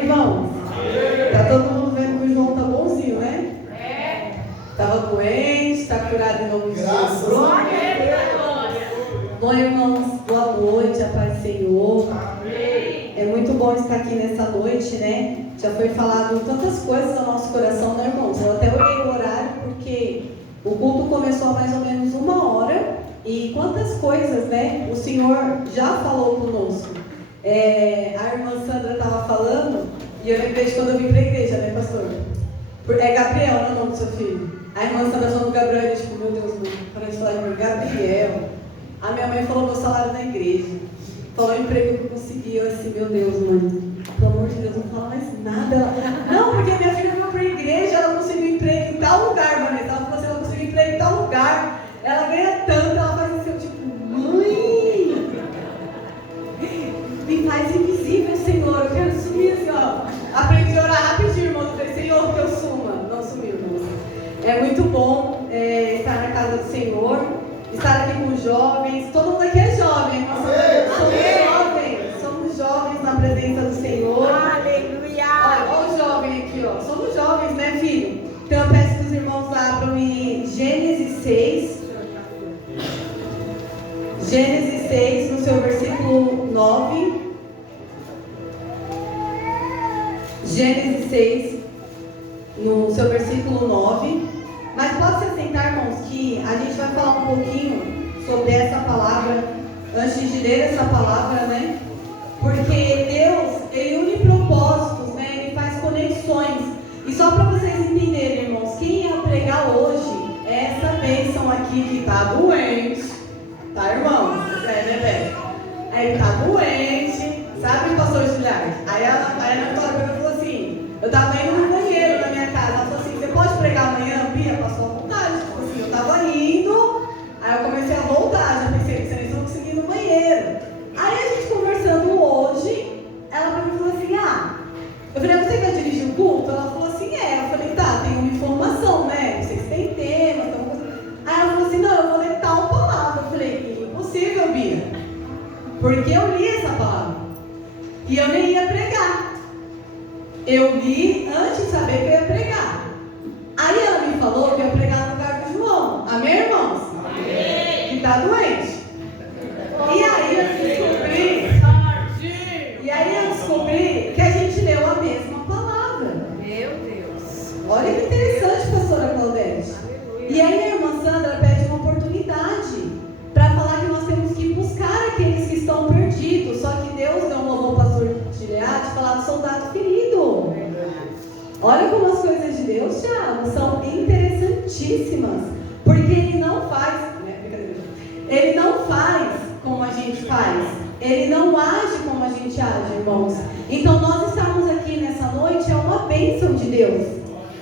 Irmãos, tá todo mundo vendo que o João tá bonzinho, né? Tava doente, tá curado em nome de Jesus. Glória. Bom, irmãos, boa noite, a paz do Senhor. É muito bom estar aqui nessa noite, né? Já foi falado tantas coisas ao nosso coração, né, irmãos? Eu até olhei o horário porque o culto começou há mais ou menos 1 hora. E quantas coisas, né? O Senhor já falou conosco. A irmã Sandra estava falando, e eu lembrei de quando eu vim para a igreja, né, pastor? É Gabriel, não é o nome do seu filho? A irmã Sandra falou do Gabriel, e tipo, meu Deus, mano, para de falar de mim, Gabriel. A minha mãe falou meu salário na igreja, falou o emprego que eu consegui. Eu assim, meu Deus, mãe, pelo amor de Deus, não fala mais nada. Não, porque minha filha foi para a igreja, ela conseguiu emprego em tal lugar, Vanessa. Ela falou assim, ela conseguiu emprego em tal lugar, ela ganha tanto, ela faz assim, eu tipo, mãe, me faz invisível, Senhor, eu quero sumir assim, ó. Aprendi a orar rapidinho, irmão, eu falei, Senhor, que eu suma. Não sumiu, irmão. É muito bom estar na casa do Senhor, estar aqui com os jovens. Todo mundo aqui é jovem, irmão. Somos jovens na presença do Senhor. Aleluia. Olha o jovem aqui, ó. Somos jovens, né, filho? Então eu peço que os irmãos abram em Gênesis 6. Gênesis 6, no seu versículo 9. Gênesis 6, no seu versículo 9. Mas pode se assentar, irmãos, que a gente vai falar um pouquinho sobre essa palavra, antes de ler essa palavra, né? Porque Deus, Ele une propósitos, né? Ele faz conexões. E só para vocês entenderem, irmãos, quem ia pregar hoje é essa bênção aqui que está doente. Tá, irmão? Né? Aí ele tá doente, sabe, pastor Giliard? Aí a Ana falou assim, eu tava indo no banheiro na minha casa, ela falou assim, você pode pregar amanhã, Bia? Passou à vontade, tipo assim, eu tava indo, aí eu comecei a voltar, já pensei que vocês não conseguiam ir no banheiro. Aí a gente conversando hoje, ela pra mim falou assim, eu falei, você vai dirigir o culto? Ela falou assim, eu falei, tá, tem uma informação, né, não sei se tem tema, Aí ela falou assim, não, eu vou ler tal palavra. Eu falei, impossível, Bia, porque eu li essa palavra e eu nem ia pregar. Eu li antes de saber que eu ia pregar. Aí ela me falou que eu ia pregar no lugar do João. Amém, irmãos? Amém. Que está doente. E aí eu descobri que a gente leu a mesma palavra. Meu Deus. Olha que interessante, pastora Claudete. E aí a irmã Sandra pede uma oportunidade para falar que nós temos que buscar aqueles que estão perdidos. Só que Deus deu um louvor ao pastor Gilead de falar do soldado ferido. Olha como as coisas de Deus, Thiago, são interessantíssimas. Porque Ele não faz, Ele não faz como a gente faz. Ele não age como a gente age, irmãos. Então nós estarmos aqui nessa noite é uma bênção de Deus.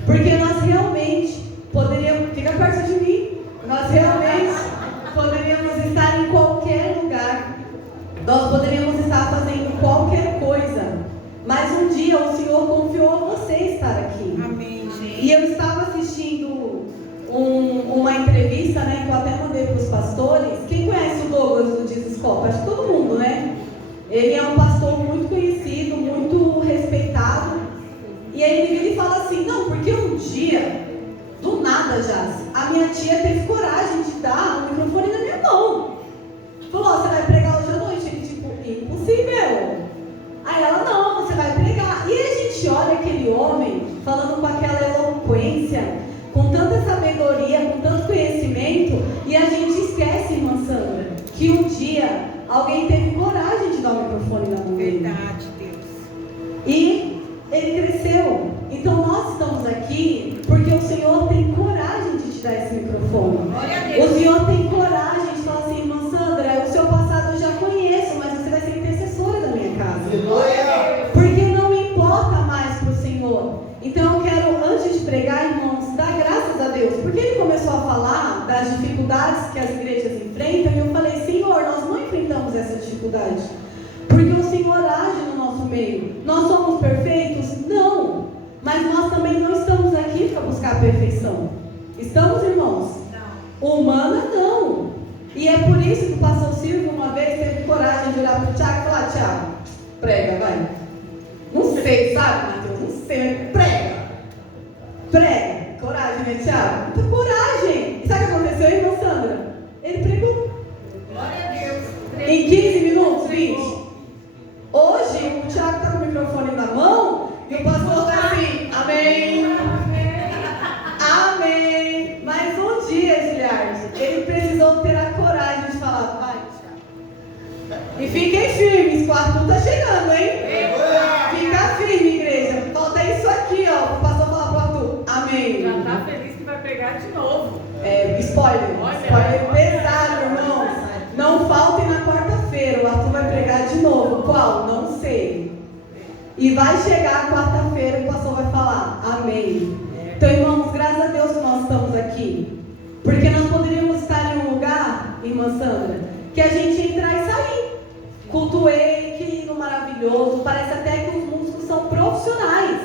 Porque nós realmente poderíamos, fica perto de mim, nós realmente poderíamos estar em qualquer lugar, nós poderíamos estar fazendo qualquer coisa, mas um dia o Senhor confiou a você estar aqui. Amém, gente. E eu estava assistindo uma entrevista, né, que eu até mandei para os pastores. Quem conhece o Douglas do Desescope? Acho que todo mundo, né? Ele é um pastor muito conhecido, muito respeitado, e aí ele vira e fala assim, não, porque um dia, do nada, Jace, a minha tia teve coragem de dar o microfone na minha mão. Falou, você vai pregar hoje à noite? Ele tipo, impossível. Aí ela, não, você vai pregar. E a gente olha aquele homem falando com aquela eloquência, com tanta sabedoria, com tanto conhecimento, e a gente esquece, irmã Sandra, que um dia alguém teve coragem de dar o microfone na mão dele. Verdade, Deus. E ele cresceu. Então nós estamos aqui porque o Senhor tem coragem de te dar esse microfone. Glória a Deus. O Senhor tem coragem de falar assim, irmã Sandra, o seu passado eu já conheço, mas você vai ser intercessora da minha casa. Porque não importa mais para o Senhor. Então eu quero, antes de pregar, irmãos, dar graças a Deus. Porque Ele começou a falar das dificuldades que as igrejas enfrentam, e eu falei, Senhor, nós não enfrentamos essa dificuldade. Porque o Senhor age no nosso meio. Nós somos perfeitos? Não. Mas nós também não estamos aqui para buscar a perfeição. Estamos, irmãos? Não. Humana, não. E é por isso que o pastor Silvio uma vez teve coragem de olhar para o Tiago e falar, Tiago, prega, vai. Não sei, sabe, Mateus? Não sei, prega. Prega. Coragem, né, Thiago? Muita coragem. E sabe o que aconteceu, irmã Sandra? Ele pregou. Glória a Deus. Em 15 minutos, 20. Hoje, o Thiago está com o microfone na mão e o pastor está assim, amém. Amém. Mas um dia, Giliardi, ele precisou ter a coragem de falar, vai, Thiago. E fiquem firmes, o Arthur está chegando, hein? Fica firme, igreja. Falta isso aqui, ó. O pastor falar pro Arthur, amém. Já está feliz que vai pregar de novo. Spoiler. Olha, Spoiler olha. pesado, irmãos. Não faltem na quarta-feira. O Arthur vai pregar de novo. Qual? Não sei. E vai chegar a quarta-feira e o pastor vai falar, amém. Então, irmãos, graças a Deus que nós estamos aqui. Porque nós poderíamos estar em um lugar, irmã Sandra, que a gente entrar e sair. Cultuei, que lindo, maravilhoso. Parece até que os músicos são profissionais.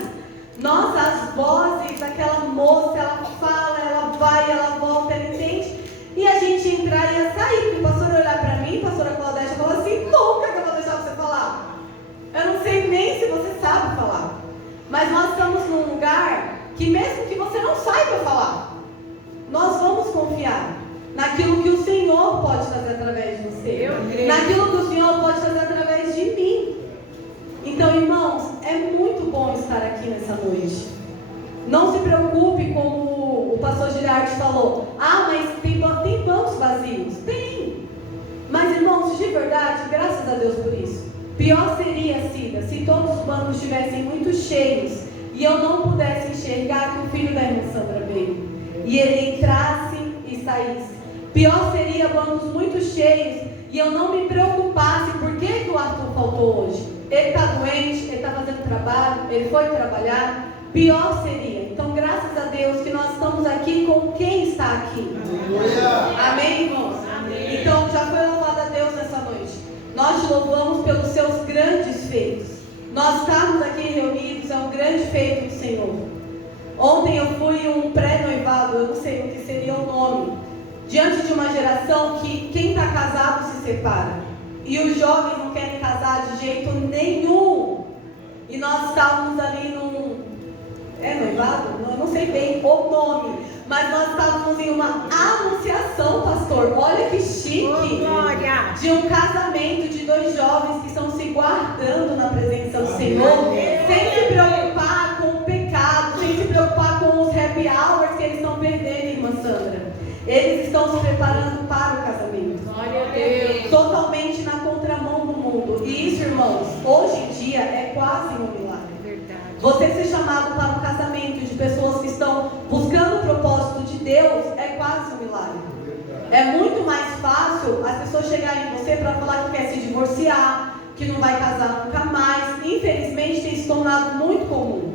Nossa, as vozes, aquela moça, ela fala, ela vai, ela volta, ela entende. E a gente entrar e ia sair. E o pastor ia olhar para mim, a pastora Claudete, e falar assim, nunca que eu vou deixar você falar. Eu não sei nem se você sabe falar. Mas nós estamos num lugar que mesmo que você não saiba falar, nós vamos confiar naquilo que o Senhor pode fazer através de você. Naquilo que o Senhor pode fazer através de mim. Então, irmãos, é muito bom estar aqui nessa noite. Não se preocupe, como o pastor Giliardi falou. Ah, mas tem bancos vazios. Tem. Mas, irmãos, de verdade, graças a Deus por isso. Pior seria, Cida, se todos os bancos estivessem muito cheios e eu não pudesse enxergar que o filho da irmã Sandra veio. E ele entrasse e saísse. Pior seria bancos muito cheios e eu não me preocupasse por que o Arthur faltou hoje. Ele está doente, ele está fazendo trabalho, ele foi trabalhar. Pior seria. Então, graças a Deus que nós estamos aqui com quem está aqui. Amém, irmãos? Amém. Então, já foi louvado a Deus nessa noite. Nós te louvamos pelos seus grandes feitos. Nós estamos aqui reunidos, é um grande feito do Senhor. Ontem eu fui um pré-noivado, eu não sei o que seria o nome, diante de uma geração que quem está casado se separa. E os jovens não querem casar de jeito nenhum. E nós estávamos ali num... noivado? Eu não sei bem o nome. Mas nós estávamos em uma anunciação, pastor. Olha que chique. Glória. De um casamento de dois jovens que estão se guardando na presença do Senhor. Sem se preocupar com o pecado. Sem se preocupar com os happy hours que eles estão perdendo, irmã Sandra. Eles estão se preparando para o casamento. Glória a Deus. Totalmente na contramão do mundo. E isso, irmãos, hoje em dia é quase um milagre. Verdade. Você ser chamado para um casamento de pessoas que estão buscando o propósito de Deus é quase um milagre. É muito mais fácil as pessoas chegarem em você para falar que quer se divorciar, que não vai casar nunca mais. Infelizmente tem se tornado muito comum.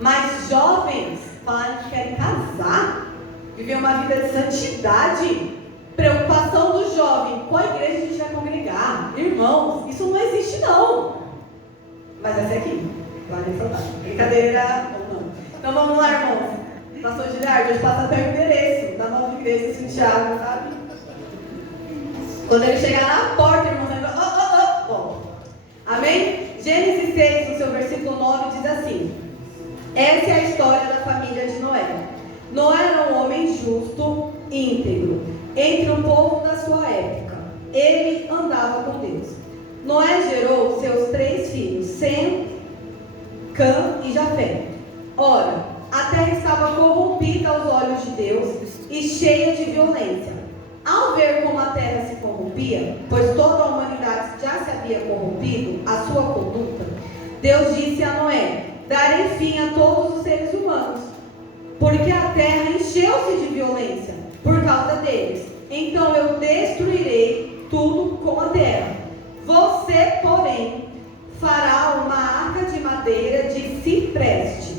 Mas jovens falarem que querem casar, viver uma vida de santidade. Preocupação do jovem, qual igreja a gente vai congregar? Irmãos, isso não existe não. Mas essa aqui, vale ressaltar. Brincadeira ou não? Então vamos lá, irmãos. Pastor Giliardi, hoje passa até o endereço da nova igreja de Santiago, sabe? Quando ele chegar na porta, irmãos, ele vai, bom. Amém? Gênesis 6, no seu versículo 9, diz assim: essa é a história da família de Noé. Noé era um homem justo, íntegro, entre o povo da sua época. Ele andava com Deus. Noé gerou seus 3 filhos, Sem, Cã e Jafé. Ora, a terra estava corrompida aos olhos de Deus e cheia de violência. Ao ver como a terra se corrompia, pois toda a humanidade já se havia corrompido, a sua conduta, Deus disse a Noé: darei fim a todos os seres humanos, porque a terra encheu-se de violência por causa deles. Então eu destruirei tudo com a terra. Você, porém, fará uma arca de madeira de cipreste.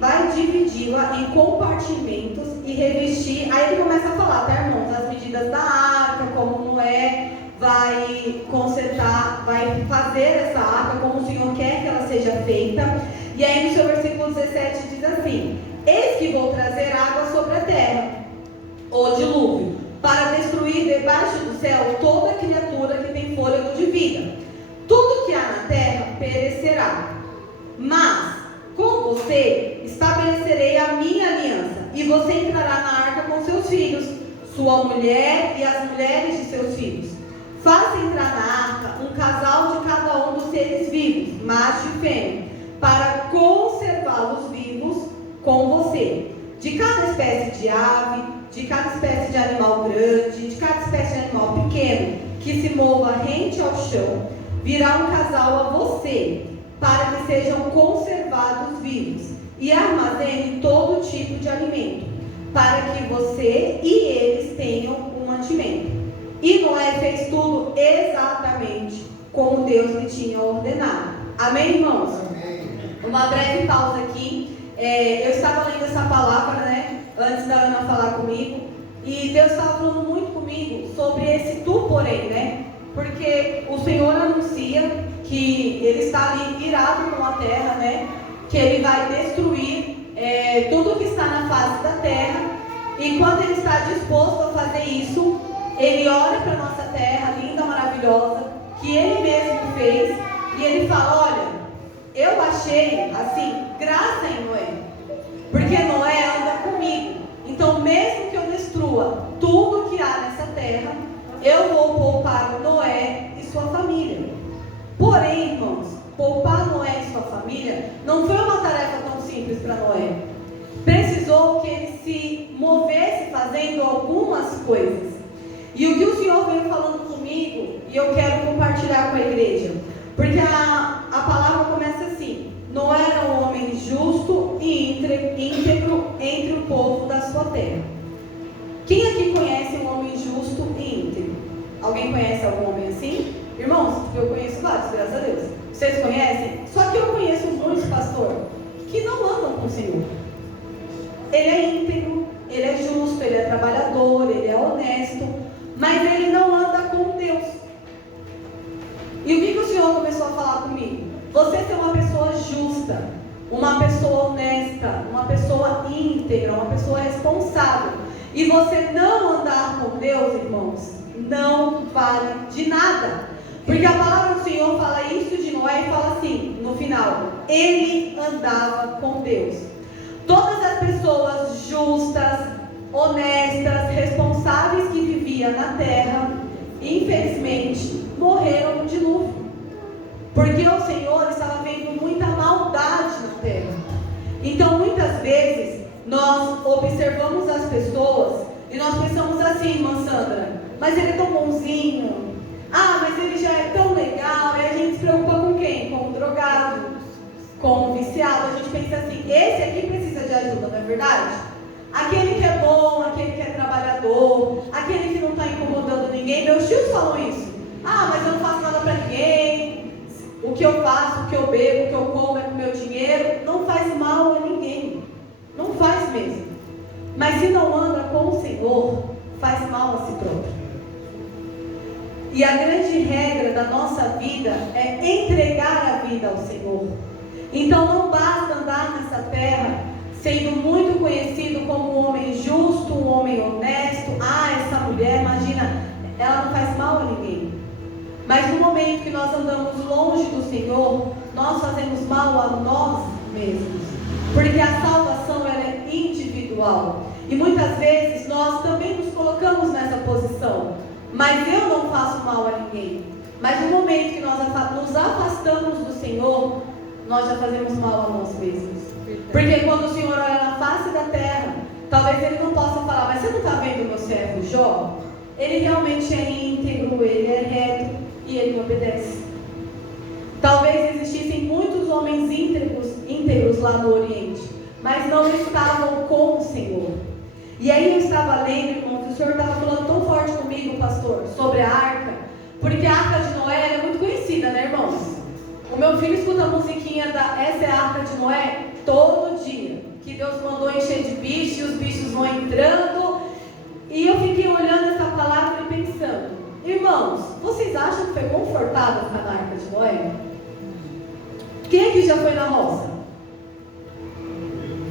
Vai dividi-la em compartimentos e revestir. Aí ele começa a falar, tá, irmãos? As medidas da arca, como Noé vai consertar, vai fazer essa arca como o Senhor quer que ela seja feita. E aí no seu versículo 17 diz assim: eis que vou trazer água sobre a terra, o dilúvio, para destruir debaixo do céu toda criatura que tem fôlego de vida. Tudo que há na terra perecerá. Mas com você estabelecerei a minha aliança, e você entrará na arca com seus filhos, sua mulher e as mulheres de seus filhos. Faça entrar na arca um casal de cada um dos seres vivos, macho e fêmea, para conservá-los vivos com você. De cada espécie de ave, de cada espécie de animal grande, de cada espécie de animal pequeno, que se mova rente ao chão, virá um casal a você, para que sejam conservados vivos, e armazene todo tipo de alimento, para que você e eles tenham um mantimento. E Noé fez tudo exatamente como Deus lhe tinha ordenado. Amém, irmãos? Amém. Uma breve pausa aqui. Eu estava lendo essa palavra, né, antes da Ana falar comigo, e Deus estava falando muito comigo sobre esse tu, porém, né? Porque o Senhor anuncia que Ele está ali irado com a terra, né? Que Ele vai destruir tudo que está na face da terra. E quando Ele está disposto a fazer isso, Ele olha para a nossa terra, linda, maravilhosa, que Ele mesmo fez, e Ele fala: olha, eu achei, assim, graça em Noé, porque Noé anda comigo. Então, mesmo que eu destrua tudo que há nessa terra, eu vou poupar Noé e sua família. Porém, irmãos, poupar Noé e sua família não foi uma tarefa tão simples para Noé. Precisou que ele se movesse fazendo algumas coisas. E o que o Senhor veio falando comigo, e eu quero compartilhar com a igreja, porque a palavra começa assim: Noé era um homem justo e íntegro entre o povo da sua terra. Quem aqui conhece um homem justo e íntegro? Alguém conhece algum homem assim? Irmãos, eu conheço vários, graças a Deus. Vocês conhecem? Só que eu conheço muitos, pastor, que não andam com o Senhor. Ele é íntegro, ele é justo, ele é trabalhador, ele é honesto, mas ele não anda com Deus. E o que o Senhor começou a falar comigo? Você ser uma pessoa justa, uma pessoa honesta, uma pessoa íntegra, uma pessoa responsável, e você não andar com Deus, irmãos, não vale de nada. Porque a palavra do Senhor fala isso de Noé e fala assim, no final: ele andava com Deus. Todas as pessoas justas, honestas, responsáveis que viviam na terra, infelizmente, morreram no dilúvio. Porque o Senhor estava vendo muita maldade na terra. Então, muitas vezes, nós observamos as pessoas e nós pensamos assim: irmã Sandra, mas ele é tão bonzinho. Ah, mas ele já é tão legal. E a gente se preocupa com quem? Com o drogado, com o viciado. A gente pensa assim: esse aqui precisa de ajuda, não é verdade? Aquele que é bom, aquele que é trabalhador, aquele que não está incomodando ninguém. Meus tios falam isso. Ah, mas eu não faço nada para ninguém. O que eu faço, o que eu bebo, o que eu como é com meu dinheiro. Não faz mal a ninguém. Não faz mesmo. Mas se não anda com o Senhor, faz mal a si próprio. E a grande regra da nossa vida é entregar a vida ao Senhor. Então não basta andar nessa terra sendo muito conhecido como um homem justo, um homem honesto. Ah, essa mulher, imagina, ela não faz mal a ninguém. Mas no momento que nós andamos longe do Senhor, nós fazemos mal a nós mesmos. Porque a salvação ela é individual. E muitas vezes nós também nos colocamos nessa posição. Mas eu não faço mal a ninguém. Mas no momento que nós nos afastamos do Senhor, nós já fazemos mal a nós mesmos. Porque quando o Senhor olha na face da terra, talvez Ele não possa falar: mas você não está vendo o meu servo Jó? Ele realmente é íntegro, ele é reto e ele me obedece. Talvez existissem muitos homens íntegros lá no Oriente, mas não estavam com o Senhor. E aí eu estava lendo, irmãos, o Senhor estava falando tão forte comigo, pastor, sobre a arca, porque a arca de Noé é muito conhecida, né, irmãos? O meu filho escuta a musiquinha da Essa é a Arca de Noé todo dia, que Deus mandou encher de bichos, e os bichos vão entrando. E eu fiquei olhando essa palavra e pensando: irmãos, vocês acham que foi confortável ficar na Arca de Noé? Quem aqui já foi na roça?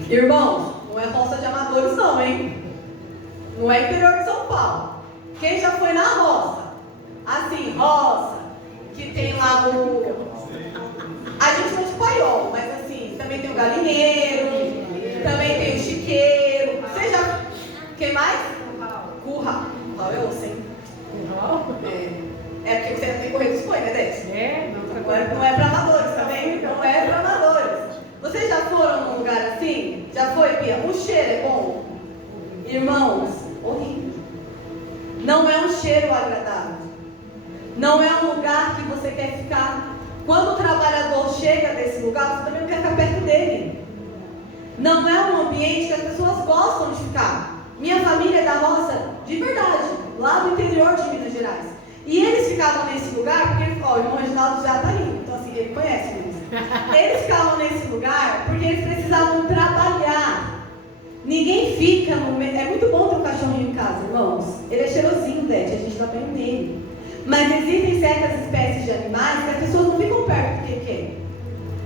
Irmãos, não é roça de amadores não, hein? Não é interior de São Paulo. Quem já foi na roça? Assim, roça, que tem lá o... A gente foi de Paiol, mas assim, Não é para amadores, tá vendo? Não é para amadores. Vocês já foram num lugar assim? Já foi, Pia? O cheiro é bom? Irmãos, horrível. Não é um cheiro agradável. Não é um lugar que você quer ficar. Quando o trabalhador chega desse lugar, você também não quer ficar perto dele. Não é um ambiente que as pessoas gostam de ficar. Minha família é da roça, de verdade, lá do interior de Minas Gerais. E eles ficavam nesse lugar, porque o irmão Reginaldo já está indo, então assim, ele conhece isso. Eles ficavam nesse lugar porque eles precisavam trabalhar. Ninguém fica no meio. É muito bom ter um cachorrinho em casa, irmãos. Ele é cheirosinho, Dete, a gente dá bem nele. Mas existem certas espécies de animais que as pessoas não ficam perto porque querem.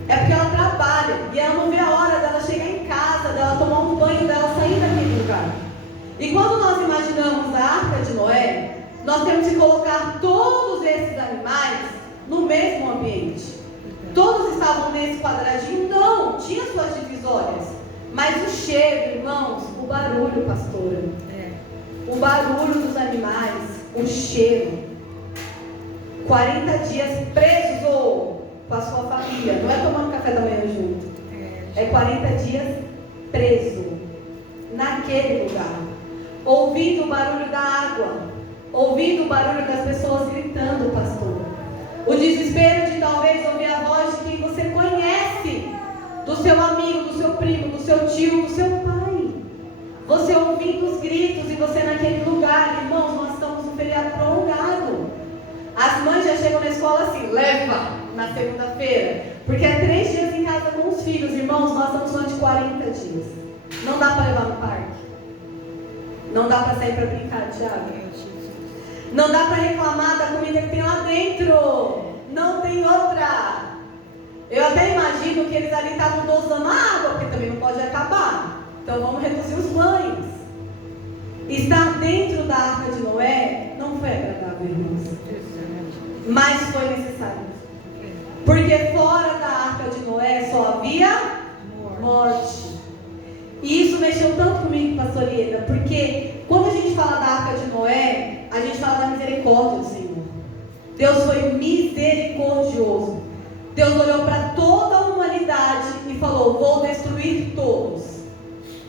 É porque ela trabalha e ela não vê a hora dela chegar em casa, dela tomar um banho, dela sair daquele lugar. E quando nós imaginamos a Arca de Noé, nós temos que colocar todos esses animais no mesmo ambiente. Todos estavam nesse quadradinho? Não, tinha suas divisórias. Mas o cheiro, irmãos, o barulho, pastora. O barulho dos animais, o cheiro. 40 dias presos ou com a sua família. Não é tomando café da manhã junto. É 40 dias preso naquele lugar. Ouvindo o barulho da água. Ouvindo o barulho das pessoas gritando, pastor. O desespero de talvez ouvir a voz de quem você conhece. Do seu amigo, do seu primo, do seu tio, do seu pai. Você ouvindo os gritos e você naquele lugar. Irmãos, nós estamos no feriado prolongado. As mães já chegam na escola assim, leva na segunda-feira. Porque é 3 dias em casa com os filhos. Irmãos, nós estamos falando de 40 dias. Não dá para levar no parque. Não dá para sair para brincar, Thiago. Não dá para reclamar da comida que tem lá dentro. Não tem outra. Eu até imagino que eles ali estavam dosando a água, porque também não pode acabar. Então vamos reduzir os banhos. Estar dentro da Arca de Noé não foi agradável, irmãos. Mas foi necessário. Porque fora da Arca de Noé só havia morte. E isso mexeu tanto comigo, pastor Ieda, porque quando a gente fala da Arca de Noé, a gente fala da misericórdia do Senhor. Deus foi misericordioso. Deus olhou para toda a humanidade e falou, vou destruir todos.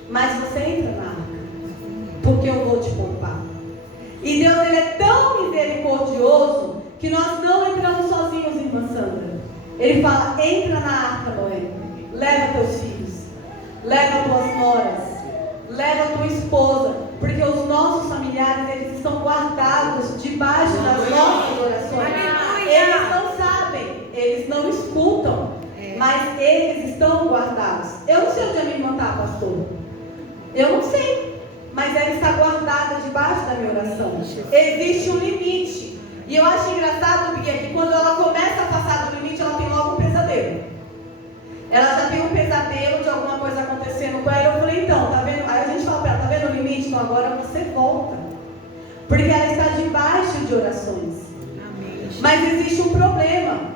Mas você entra na arca, porque eu vou te poupar. E Deus, Ele é tão misericordioso que nós não entramos sozinhos, irmã Sandra. Ele fala, entra na arca, Noé. Leva teus filhos. Leva tuas noras. Leva tua esposa. Porque os nossos familiares, eles estão guardados debaixo das nossas orações. Eles não sabem, eles não escutam, mas eles estão guardados. Eu não sei onde a minha irmã está, pastor. Eu não sei, mas ela está guardada debaixo da minha oração. Existe um limite. E eu acho engraçado, Bia, que quando ela começa a passar do limite, ela tem logo um pesadelo. Ela já tem um pesadelo de alguma coisa acontecendo com ela. Eu falei, então, tá vendo? Aí a gente fala para ela, tá vendo o limite? Então agora você volta. Porque ela está debaixo de orações. Amém. Mas existe um problema.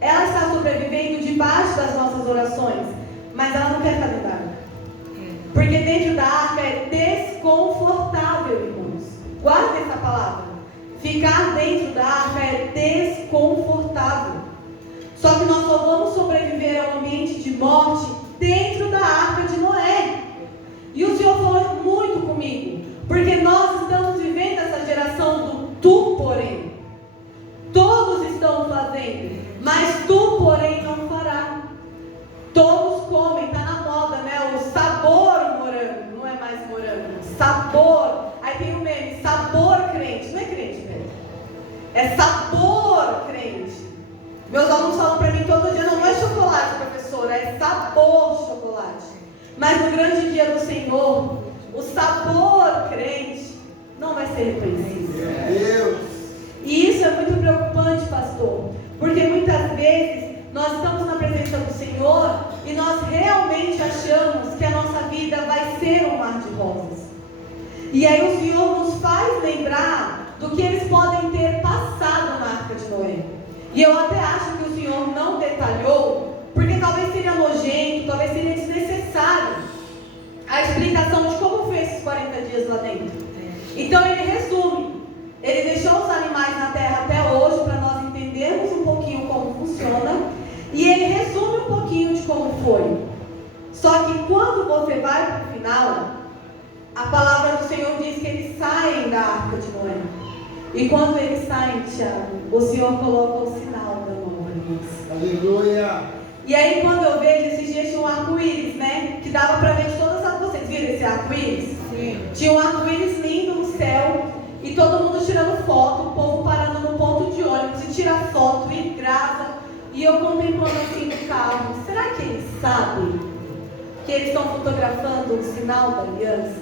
Ela está sobrevivendo debaixo das nossas orações, mas ela não quer ficar dentro da arca. Porque dentro da arca é desconfortável, irmãos. Guarda essa palavra. Ficar dentro da arca é desconfortável. Só que nós só vamos sobreviver ao ambiente de morte dentro da Arca de Noé. E o Senhor falou muito comigo, porque nós estamos vivendo essa geração do tu, porém. Todos estão fazendo, mas tu, porém, não fará. Todos comem, está na moda, né? O sabor morango, não é mais morango. Sabor. Aí tem o meme, sabor crente. Não é crente, velho. É sabor crente. Meus alunos falam para mim todo dia, não é chocolate, professora, é sabor chocolate. Mas no grande dia do Senhor, o sabor crente não vai ser reconhecido. E isso é muito preocupante, pastor, porque muitas vezes nós estamos na presença do Senhor e nós realmente achamos que a nossa vida vai ser um mar de rosas. E aí o Senhor nos faz lembrar do que eles podem ter passado na Arca de Noé. E eu até acho que o Senhor não detalhou, porque talvez seria nojento, talvez seria desnecessário a explicação de como foi esses 40 dias lá dentro. Então ele resume. Ele deixou os animais na terra até hoje para nós entendermos um pouquinho como funciona. você vai para o final, a palavra do Senhor diz que eles saem da arca de Noé. E quando eles saem, Tiago, o Senhor coloca o sinal da nova aliança. Aleluia. E aí quando eu vejo, esses dias tinha um arco-íris, né? Que dava para ver de todas as... Vocês viram esse arco-íris? Sim. Tinha um arco-íris lindo no céu. E todo mundo tirando foto, o povo parando no ponto de ônibus e tira foto e grava. E eu contemplando assim no carro. Será que eles sabem que eles estão fotografando o sinal da aliança?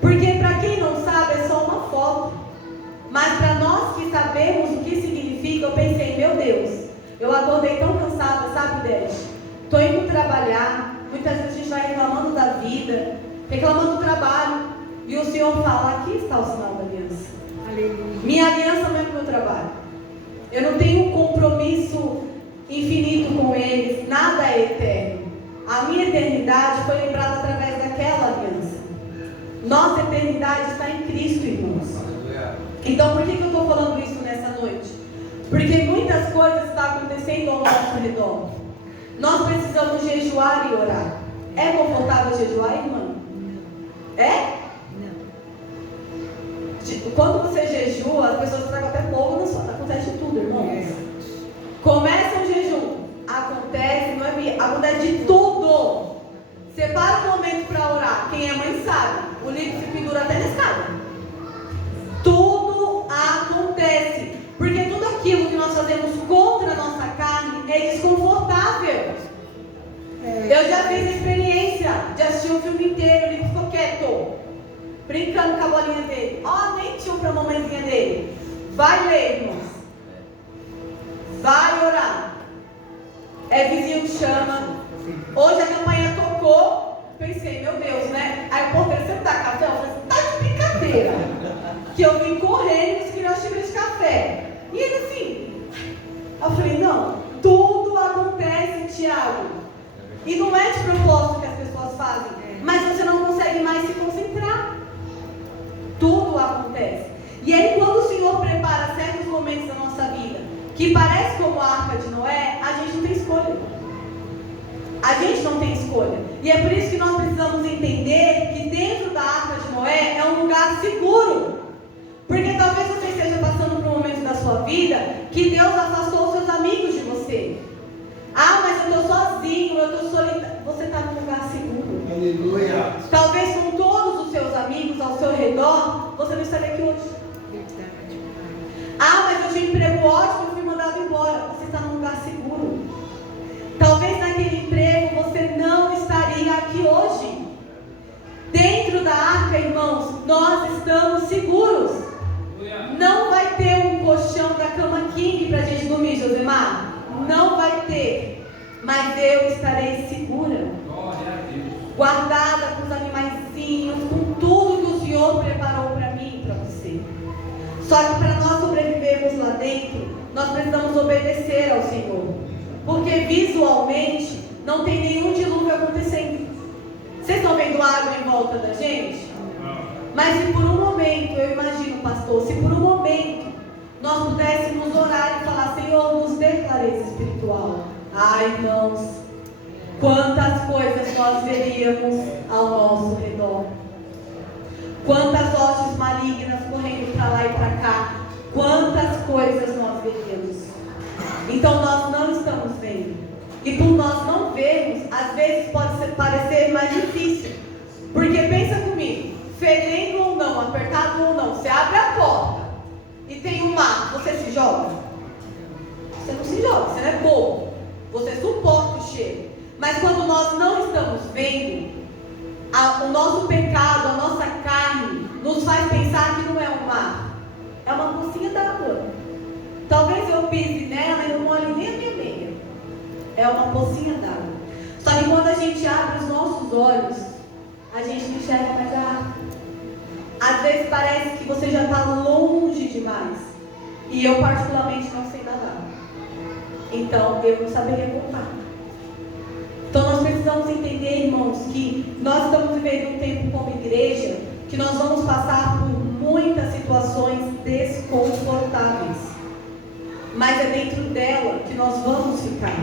Porque para quem não sabe é só uma foto. Mas para nós que sabemos o que significa, eu pensei, meu Deus, eu acordei tão cansada, sabe, Dede? Estou indo trabalhar, muitas vezes a gente vai reclamando da vida, reclamando do trabalho, e o Senhor fala, aqui está o sinal da aliança. Aleluia. Minha aliança não é para o meu trabalho. Eu não tenho um compromisso infinito com eles, nada é eterno. A minha eternidade foi lembrada através daquela aliança. Nossa eternidade está em Cristo, irmãos. Então, por que eu estou falando isso nessa noite? Porque muitas coisas estão acontecendo ao nosso redor. Nós precisamos jejuar e orar. É confortável jejuar, irmã? É? Não. Quando você jejua, as pessoas tragam até fogo na sua... Acontece tudo, irmãos. Começa um jejum. Acontece, não é? Acontece de tudo. Separa um momento para orar. Quem é mãe sabe. O livro se pendura até na escada. Tudo acontece. Porque tudo aquilo que nós fazemos contra a nossa carne é desconfortável. Eu já fiz a experiência de assistir um filme inteiro, ele ficou quieto, brincando com a bolinha dele. Nem tinha para a mamãezinha dele. Vai ler, irmãos. Vai orar. É vizinho que chama. Hoje a campanha tocou. Pensei, meu Deus, né? Aí o porteiro, você não dá café? Eu falei, tá de brincadeira. Que eu vim correndo e queria uma xícara de café. E ele assim. Eu falei, não, tudo acontece, Tiago. E não é de propósito que as pessoas fazem, mas você não consegue mais se concentrar. Tudo acontece. E aí quando o Senhor prepara certos momentos da nossa vida, que parece como a arca de Noé, a gente não tem escolha. A gente não tem escolha. E é por isso que nós precisamos entender que dentro da arca de Noé é um lugar seguro. Porque talvez você esteja passando por um momento da sua vida que Deus afastou os seus amigos de você. Mas eu estou sozinho, eu estou solitário. Você está num lugar seguro. Aleluia. Talvez com todos os seus amigos ao seu redor, você não estaria aqui hoje. Mas eu tinha um emprego ótimo e fui mandado embora. Você está num lugar seguro. Talvez naquele emprego você não estaria aqui hoje. Dentro da arca, irmãos, nós estamos seguros. Não vai ter um colchão da cama king para a gente dormir, Josemar. Não vai ter. Mas eu estarei segura. Guardada com os animaizinhos, com tudo que o Senhor preparou para mim e para você. Só que para nós sobrevivermos lá dentro, nós precisamos obedecer ao Senhor. Porque visualmente não tem nenhum dilúvio acontecendo. Vocês estão vendo água em volta da gente? Mas se por um momento, eu imagino, pastor, se por um momento nós pudéssemos orar e falar, Senhor, nos dê clareza espiritual. Irmãos, quantas coisas nós veríamos ao nosso redor. Quantas hostes malignas correndo para lá e para cá. Quantas coisas nós veríamos. Então nós não estamos vendo. E por nós não vermos, às vezes pode parecer mais difícil. Porque pensa comigo, fedendo ou não, apertado ou não, você abre a porta e tem um mar, você se joga? Você não se joga, você não é bobo. Você suporta o cheiro. Mas quando nós não estamos vendo, o nosso pecado, a nossa carne, nos faz pensar que não é um mar, é uma pocinha d'água. Talvez eu pise nela e não molhe nem a minha meia. É uma pocinha d'água. Só que quando a gente abre os nossos olhos, a gente não enxerga mais a água. Às vezes parece que você já está longe demais. E eu particularmente não sei nadar. Então eu não saberia voltar. Então nós precisamos entender, irmãos, que nós estamos vivendo um tempo como igreja, que nós vamos passar por muitas situações desconfortáveis. Mas é dentro dela que nós vamos ficar.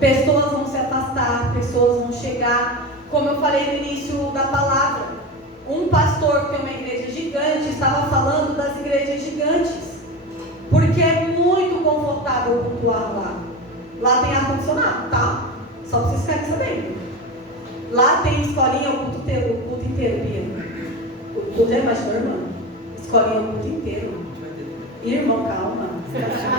Pessoas vão se afastar, pessoas vão chegar como eu falei no início da palavra, um pastor que tem uma igreja gigante estava falando das igrejas gigantes, porque é muito confortável cultuar lá. Lá tem ar-condicionado, tá? Só para vocês ficarem sabendo. Lá tem escolinha o culto inteiro, Bia. O culto é mais irmã. Escolinha o culto inteiro. Irmão, calma.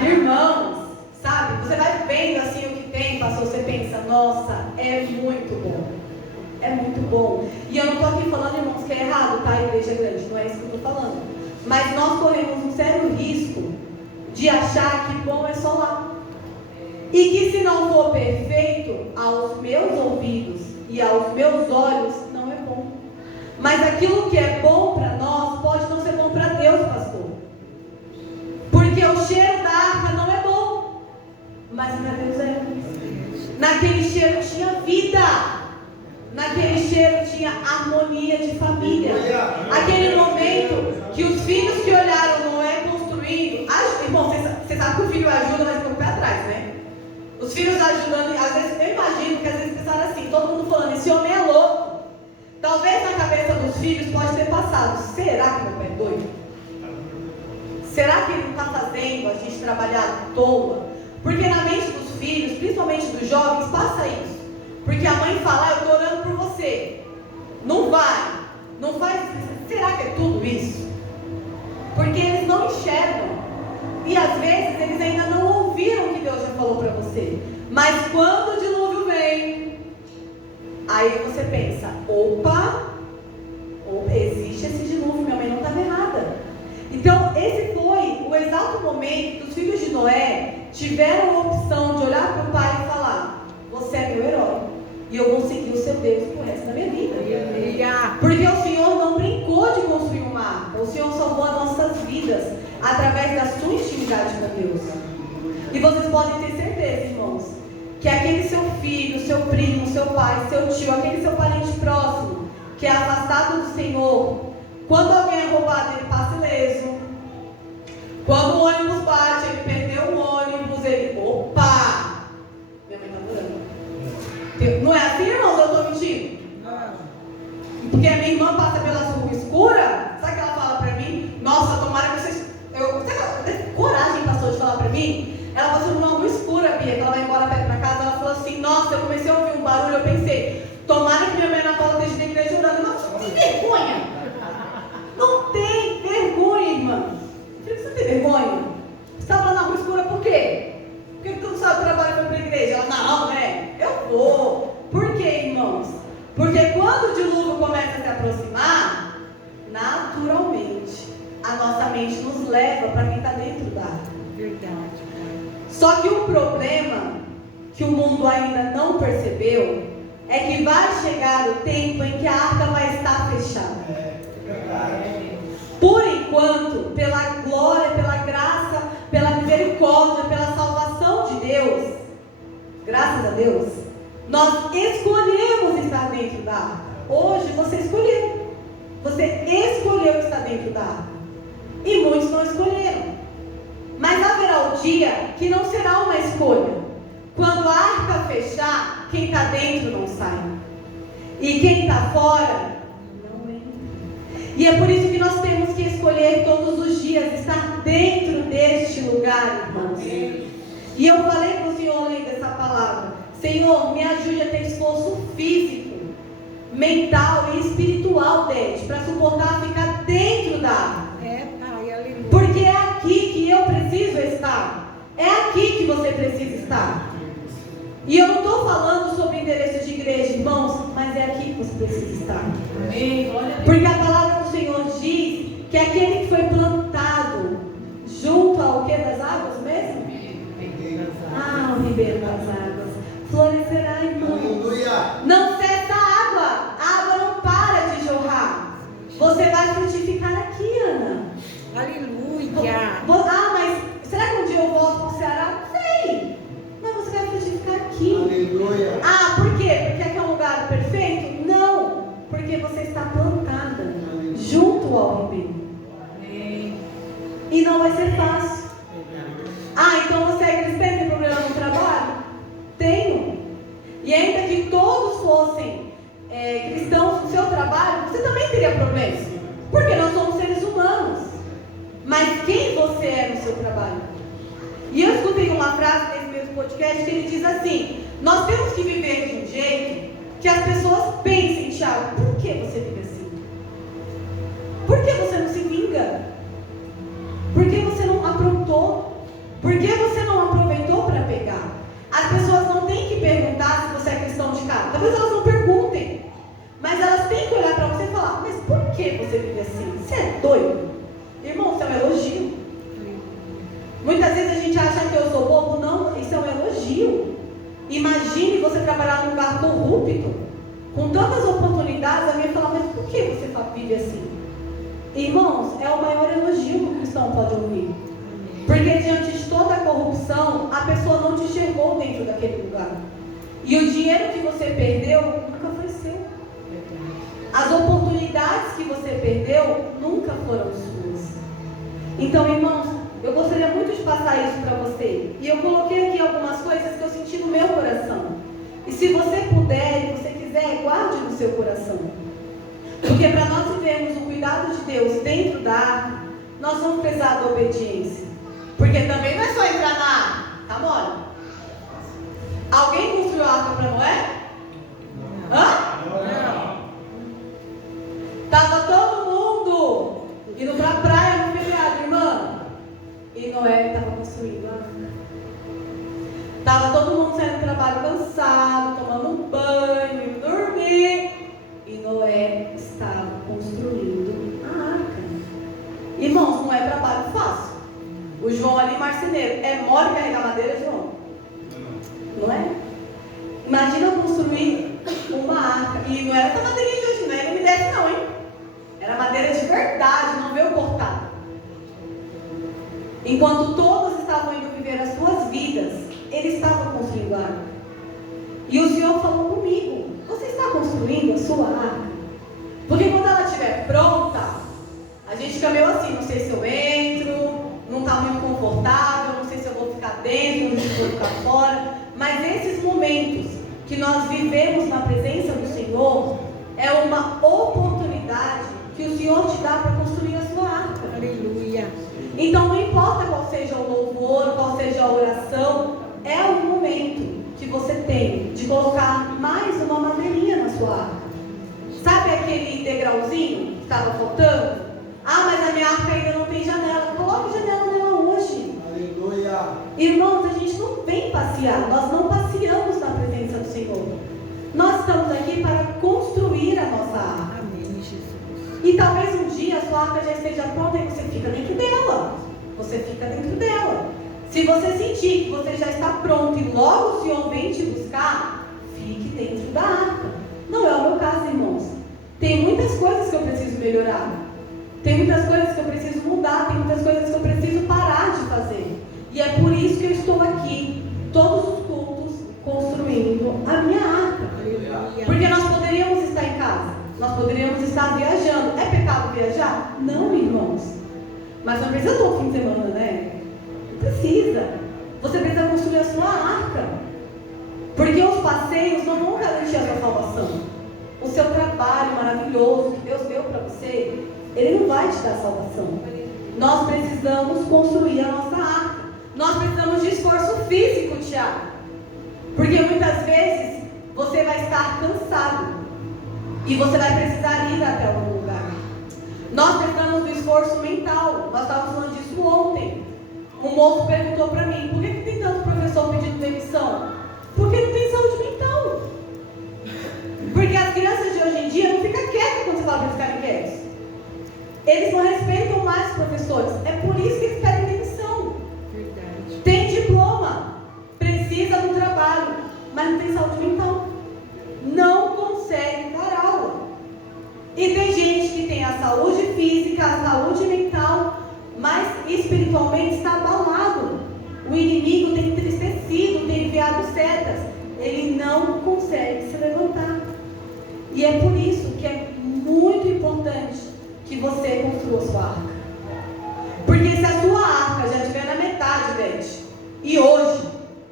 Irmãos, sabe? Você vai vendo assim o que tem, pastor, você pensa, nossa, é muito bom. É muito bom. E eu não estou aqui falando, irmãos, que é errado, tá? A igreja é grande, não é isso que eu estou falando. Mas nós corremos um sério risco de achar que bom é só lá. E que se não for perfeito, aos meus ouvidos e aos meus olhos, não é bom. Mas aquilo que é bom para nós, pode não ser bom para Deus, pastor. Porque o cheiro da arca não é bom. Mas para Deus é. Naquele cheiro tinha vida. Naquele cheiro tinha harmonia de família. Aquele momento que os filhos que olharam Noé construindo. Irmão, você sabe que o filho ajuda, mas fica o pé atrás, né? Os filhos ajudando, às vezes eu imagino que às vezes pensaram assim, todo mundo falando, esse homem é louco. Talvez na cabeça dos filhos pode ter passado, será que meu pai é doido? Será que ele não está fazendo a gente trabalhar à toa? Porque na mente dos filhos, principalmente dos jovens, passa isso. Porque a mãe fala, eu estou orando por você. Não vai, não faz isso. Será que é tudo isso? Porque eles não enxergam. E às vezes eles ainda não ouviram o que Deus já falou para você. Mas quando o dilúvio vem, aí você pensa, opa, existe esse dilúvio, minha mãe não estava errada. Então esse foi o exato momento que os filhos de Noé tiveram a opção de olhar para o pai e falar, você é meu herói, e eu vou seguir o seu Deus pro resto da minha vida. Porque o Senhor não brincou de construir uma arca, o Senhor salvou as nossas vidas através da sua intimidade com Deus. E vocês podem ter certeza, irmãos, que aquele seu filho, seu primo, seu pai, seu tio, aquele seu parente próximo, que é afastado do Senhor, quando alguém é roubado, ele passa ileso. Quando o ônibus bate, ele perdeu o ônibus, ele, opa! Minha mãe está adorando. Não é assim, irmãos? Eu estou mentindo? Porque a minha irmã passa pela rua escura, sabe o que ela fala para mim? Nossa, tomara que vocês... coragem, pastor, de falar para mim. Ela passou numa rua escura, Bia, que ela vai embora perto para casa. Ela falou assim, nossa, eu comecei a ouvir um barulho, eu pensei, tomara que minha mãe na Paula esteja na igreja orando. Não tem vergonha. Não tem vergonha, irmã. Você tem vergonha? Você estava lá na rua escura por quê? Porque tu não sabe o trabalho foi para a igreja. Ela, não, né? Eu vou. Por quê, irmãos? Porque quando o dilúvio começa a se aproximar, naturalmente, a nossa mente nos leva para quem está dentro da arca. Verdade. Só que o problema que o mundo ainda não percebeu é que vai chegar o tempo em que a arca vai estar fechada. Por enquanto, pela glória, pela graça, pela misericórdia, pela salvação de Deus, graças a Deus, nós escolhemos estar dentro da arca. Hoje você escolheu. Você escolheu estar dentro da arca. E muitos não escolheram. Mas haverá o dia que não será uma escolha. Quando a arca fechar, quem está dentro não sai. E quem está fora, não entra. E é por isso que nós temos que escolher todos os dias estar dentro deste lugar, irmãos. E eu falei para o Senhor além dessa palavra, Senhor, me ajude a ter esforço físico, mental e espiritual, Dede, para suportar ficar dentro da arca. Porque é aqui que eu preciso estar. É aqui que você precisa estar. E eu não estou falando sobre endereço de igreja, irmãos, mas é aqui que você precisa estar. Porque a palavra do Senhor diz que aquele que foi plantado junto ao que das águas mesmo? O ribeiro das águas florescerá, irmãos. Não cessa a água não para de jorrar. Você vai frutificar aqui, Ana. Aleluia. Mas será que um dia eu volto para o Ceará? Não sei. Mas você vai frutificar aqui. Aleluia. Por quê? Porque aqui é um lugar perfeito? Não. Porque você está plantada junto ao ribeiro. E não vai ser fácil. Então você é cristã, tem problema no trabalho? Tenho. E ainda que todos fossem cristãos no seu trabalho, você também teria problemas. Porque nós somos seres humanos. Mas quem você é no seu trabalho? E eu escutei uma frase nesse mesmo podcast que ele diz assim: nós temos que viver de um jeito que as pessoas pensem, Thiago, por que você vive assim? Por que você não se vinga? Por que você não aprontou? Por que você não aproveitou para pegar? As pessoas não têm que perguntar se você é cristão de casa. Talvez elas não perguntem. Mas elas têm que olhar para você e falar: mas por que você vive assim? Você é doido? Irmão, isso é um elogio. Muitas vezes a gente acha que eu sou bobo. Não, isso é um elogio. Imagine você trabalhar num lugar corrupto, com tantas oportunidades, alguém falar: mas por que você vive assim? Irmãos, é o maior elogio que o cristão pode ouvir. Porque diante de toda a corrupção, a pessoa não te enxergou dentro daquele lugar. E o dinheiro que você perdeu nunca foi seu. As oportunidades que você perdeu nunca foram suas. Então, irmãos, eu gostaria muito de passar isso para você. E eu coloquei aqui algumas coisas que eu senti no meu coração. E se você puder e você quiser, guarde no seu coração. Porque para nós vivermos o cuidado de Deus dentro da arca, nós vamos precisar da obediência. Porque também não é só entrar na arca, tá, mole? Alguém construiu a arca para Noé? Hã? Tava todo mundo indo para a praia no feriado, irmã. E Noé estava construindo a arca. Tava todo mundo saindo do trabalho cansado, tomando um banho, indo dormir. E Noé estava construindo a arca. Irmãos, não é trabalho fácil. O João ali, marceneiro, é mole carregar madeira, João? Não é? Imagina eu construir uma arca. E não era essa madeirinha de hoje, não era MDF não, hein? Era madeira de verdade, não veio cortada. Enquanto todos estavam indo viver as suas vidas, ele estava construindo a arca. E o Senhor falou comigo: você está construindo a sua arca? Porque quando ela estiver pronta, a gente fica meio assim: não sei se eu entro, não está muito confortável, não sei se eu vou ficar dentro, não sei se eu vou ficar fora. Mas esses momentos que nós vivemos na presença do Senhor é uma oportunidade que o Senhor te dá para construir a sua arca. Aleluia. Então não importa qual seja o louvor, qual seja a oração, é o momento que você tem de colocar mais uma madeirinha na sua arca. Sabe aquele degrauzinho que estava faltando? Ah, mas a minha arca ainda não tem janela. Coloque janela nela hoje. Aleluia. Irmãos, a gente não vem passear, nós não passeamos na presença do Senhor. Nós estamos aqui para construir a nossa arca. Amém, Jesus. E talvez um dia a sua arca já esteja pronta e você fica dentro dela. Você fica dentro dela. Se você sentir que você já está pronto e logo o Senhor vem te buscar, fique dentro da arca. Não é o meu caso, irmãos. Tem muitas coisas que eu preciso melhorar. Tem muitas coisas que eu preciso mudar. Tem muitas coisas que eu preciso parar de fazer. E é por isso que eu estou aqui, todos os cultos, construindo a minha arca. Aleluia. Porque nós poderíamos estar em casa. Nós poderíamos estar viajando. É pecado viajar? Não, irmãos. Mas não precisa todo fim de semana, né? Não precisa. Você precisa construir a sua arca. Porque os passeios não vão garantir a sua salvação. O seu trabalho maravilhoso que Deus deu para você, Ele não vai te dar salvação. Nós precisamos construir a nossa arca. Nós precisamos de esforço físico, Tiago. Porque muitas vezes você vai estar cansado. E você vai precisar ir até algum lugar. Nós precisamos do esforço mental. Nós estávamos falando disso ontem. Um moço perguntou para mim: por que tem tanto professor pedindo demissão? Porque não tem saúde mental. Porque as crianças de hoje em dia não ficam quietas quando você fala para eles ficarem quietos. Eles não respeitam mais os professores. É por isso que eles pedem demissão. Verdade. Tem diploma, precisa do trabalho, mas não tem saúde mental. Não consegue dar aula. E tem gente que tem a saúde física, a saúde mental, mas espiritualmente está abalado. O inimigo tem entristecido, tem enviado setas. Ele não consegue se levantar. E é por isso que é muito importante que você construa a sua arca. Porque se a sua arca já estiver na metade, Beth, e hoje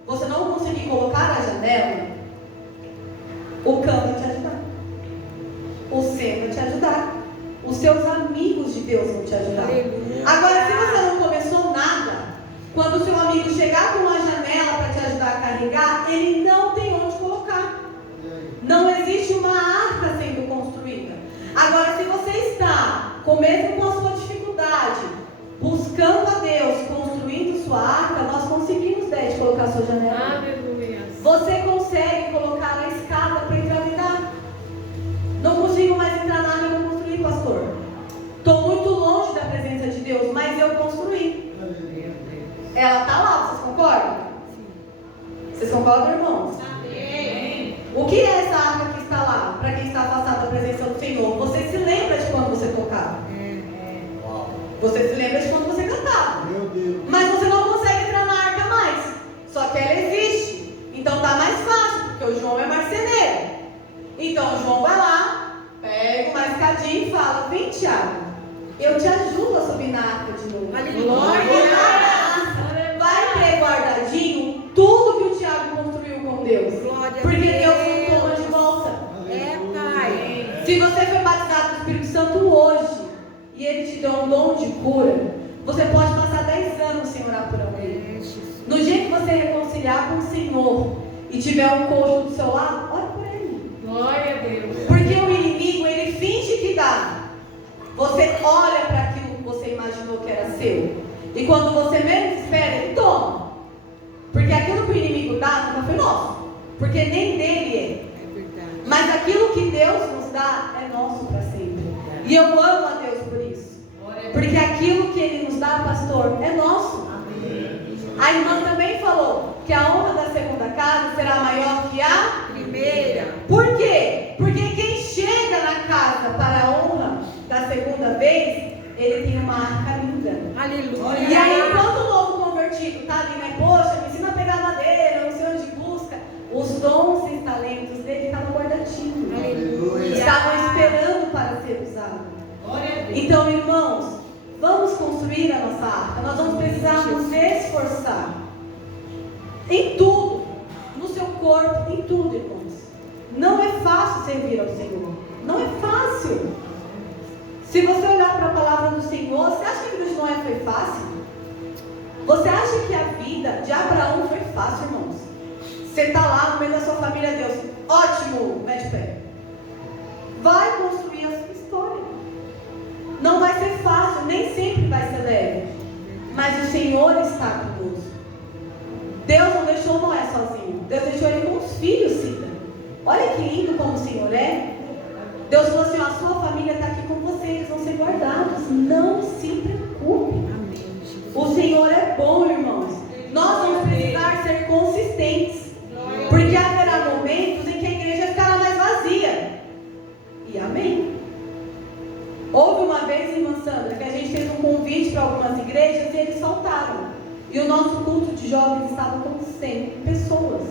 você não conseguir colocar a janela, o cano te ajudar. carregar, ele não tem onde colocar. Não existe uma arca sendo construída. Agora, se você está, mesmo com a sua dificuldade, buscando a Deus, construindo sua arca, nós conseguimos, Dede, colocar a sua janela. Aleluia. Você consegue colocar a escada para entrar dentro da arca. Não consigo mais entrar na arca e não construir, pastor. Estou muito longe da presença de Deus, mas eu construí. Ela está lá, vocês concordam? Vocês concordam, irmãos? Amém. O que é essa arca que está lá, para quem está afastado da presença do Senhor? Você se lembra de quando você tocava? Você se lembra de quando você cantava? Meu Deus. Mas você não consegue entrar na arca mais. Só que ela existe. Então está mais fácil, porque o João é marceneiro. Então o João vai lá, pega uma escadinha e fala: vem, Tiago, eu te ajudo a subir na arca de novo. Aleluia. Vai ter guardadinho tudo que o Tiago construiu com Deus. Glória Porque a Deus Deus. não toma de volta. É, Pai. Se você foi batizado no Espírito Santo hoje e Ele te deu um dom de cura, você pode passar 10 anos sem orar por alguém. No dia que você reconciliar com o Senhor e tiver um coxo do seu lado, ore por ele. Glória a Deus. Porque o inimigo, ele finge que dá. Você olha para aquilo que você imaginou que era seu. E quando você menos espera, ele toma. Porque aquilo que o inimigo dá nunca foi nosso. Porque nem dele é. É verdade. Mas aquilo que Deus nos dá é nosso para sempre. E eu amo a Deus por isso. Porque aquilo que Ele nos dá, pastor, é nosso. A irmã também falou que a honra da segunda casa será maior que a Primeira. Por quê? Porque quem chega na casa para a honra da segunda vez, ele tem uma arca linda. Aleluia. E aí, enquanto o novo convertido está ali, né? Poxa, me ensina a pegar madeira, não sei onde busca. Os dons e talentos dele estavam guardadinhos. Aleluia. Estavam esperando para ser usados. Então, irmãos, vamos construir a nossa arca. Nós vamos precisar nos esforçar. Em tudo. No seu corpo, em tudo, irmãos. Não é fácil servir ao Senhor. Não é fácil. Se você olhar para a palavra do Senhor, você acha que a vida de Noé foi fácil? Você acha que a vida de Abraão foi fácil, irmãos? Você está lá no meio da sua família, Deus, ótimo, mete o pé. Vai construir a sua história. Não vai ser fácil, nem sempre vai ser leve. Mas o Senhor está conosco. Deus não deixou Noé sozinho. Deus deixou ele com os filhos, Cida. Olha que lindo como o Senhor é. Deus falou assim: a sua família está aqui com você, eles vão ser guardados. Não se preocupe. O Senhor é bom, irmãos. Nós vamos precisar ser consistentes. Porque haverá momentos em que a igreja ficará mais vazia. E amém. Houve uma vez, irmã Sandra, que a gente fez um convite para algumas igrejas e eles faltaram. E o nosso culto de jovens estava com 100 pessoas.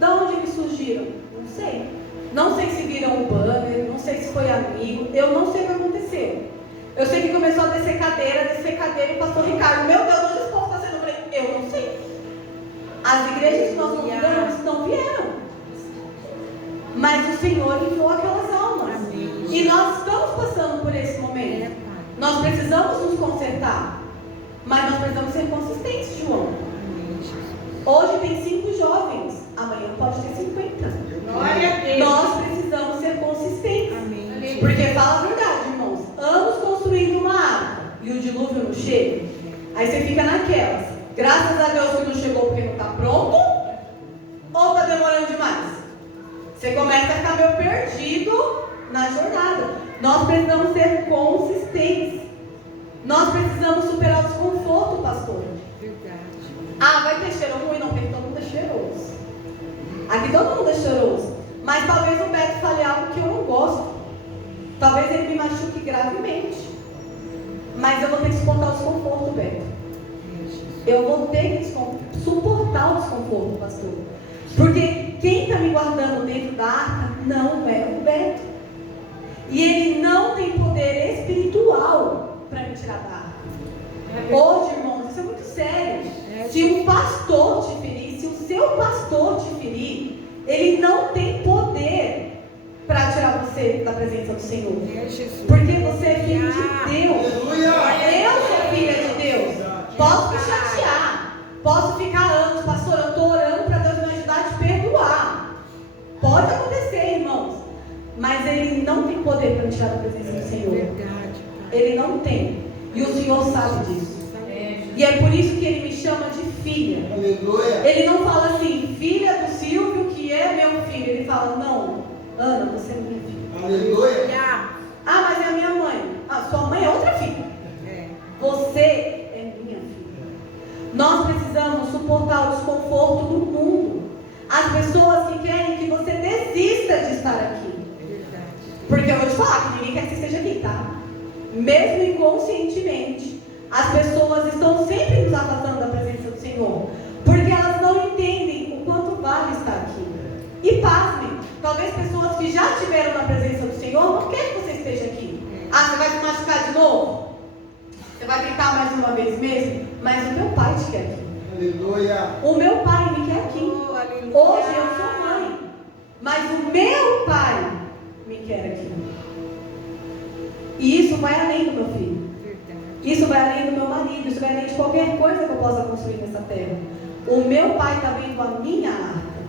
Da onde eles surgiram? Não sei. Não sei se viram o banner, não sei se foi amigo, eu não sei o que aconteceu. Eu sei que começou a descer cadeira e o pastor Ricardo, meu Deus, onde esse povo está sendo? Eu falei, eu não sei. As igrejas que nós convidamos não vieram. Mas o Senhor enviou aquelas almas. E nós estamos passando por esse momento. Nós precisamos nos consertar. Mas nós precisamos ser consistentes, João. Hoje tem 5 jovens, amanhã pode ter 50. Glória a Deus. Nós precisamos ser consistentes. Amém. Porque fala a verdade, irmãos. Anos construindo uma arca e o dilúvio não chega. Aí você fica naquelas. Graças a Deus que não chegou porque não está pronto. Ou está demorando demais? Você começa a ficar meio perdido na jornada. Nós precisamos ser consistentes. Nós precisamos superar o desconforto, pastor. Verdade. Ah, vai ter cheiro ruim? Não, porque todo mundo é cheiroso. Aqui todo mundo é cheiroso. Mas talvez o Beto fale algo que eu não gosto. Talvez ele me machuque gravemente. Mas eu vou ter que suportar o desconforto, Beto. Eu vou ter que suportar o desconforto, pastor. Porque quem está me guardando dentro da arca não é o Beto. E ele não tem poder espiritual para me tirar da arca. Hoje, irmãos, isso é muito sério. Se um pastor te ferir, se o seu pastor te ferir, ele não tem poder para tirar você da presença do Senhor. Porque você é filho de Deus. Eu sou filha de Deus. Posso me chatear, posso ficar anos, pastor, eu estou orando para Deus me Pode acontecer, irmãos, mas ele não tem poder para me tirar da presença do Senhor. Verdade. Ele não tem. E o Senhor sabe disso. E é por isso que ele me chama de filha. Aleluia. Ele não fala assim, filha do Silvio, que é meu filho. Ele fala, não, Ana, você é minha filha. Aleluia. Ah, mas é a minha mãe. Ah, sua mãe é outra filha. Você é minha filha. Nós precisamos suportar o desconforto do mundo. As pessoas que querem que você desista de estar aqui. Porque eu vou te falar que ninguém quer que você esteja aqui, tá? Mesmo inconscientemente, as pessoas estão sempre nos afastando da presença do Senhor, porque elas não entendem o quanto vale estar aqui. E pasmem, talvez pessoas que já estiveram na presença do Senhor não querem que você esteja aqui. Ah, você vai se machucar de novo? Você vai tentar mais uma vez mesmo? Mas o meu pai te quer aqui. Aleluia. O meu pai me quer aqui. Hoje eu sou mãe, mas o meu pai me quer aqui. E isso vai além do meu filho. Isso vai além do meu marido. Isso vai além de qualquer coisa que eu possa construir nessa terra. O meu pai está vendo a minha arca.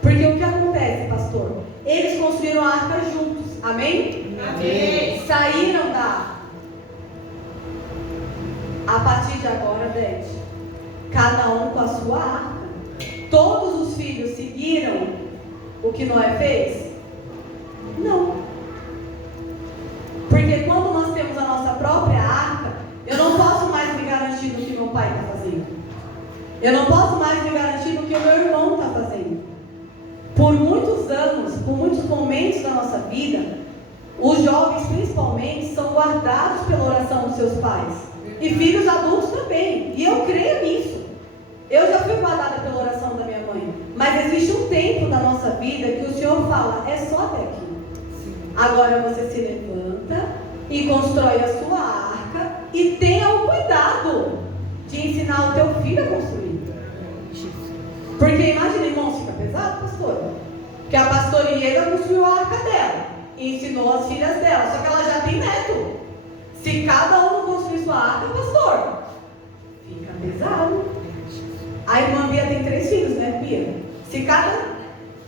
Porque o que acontece, pastor? Eles construíram a arca juntos. Amém? Amém. Saíram da arca. A partir de agora, Beth, cada um com a sua arca. Todos os filhos seguiram o que Noé fez? Não. Porque quando nós temos a nossa própria arca, eu não posso mais me garantir do que meu pai está fazendo. Eu não posso mais me garantir do que o meu irmão está fazendo. Por muitos anos, por muitos momentos da nossa vida, os jovens principalmente são guardados pela oração dos seus pais. E filhos adultos também. E eu creio nisso. Eu já fui guardada pela oração da minha mãe. Mas existe um tempo da nossa vida que o Senhor fala, é só até aqui. Agora você se levanta e constrói a sua arca e tenha o cuidado de ensinar o teu filho a construir. Porque imagina, irmãos, fica pesado, pastor? Que a pastora Ieda construiu a arca dela e ensinou as filhas dela, só que ela já tem neto. Se cada um não construir sua arca, pastor, fica pesado. A irmã Bia tem 3 filhos, né, Bia? Se cada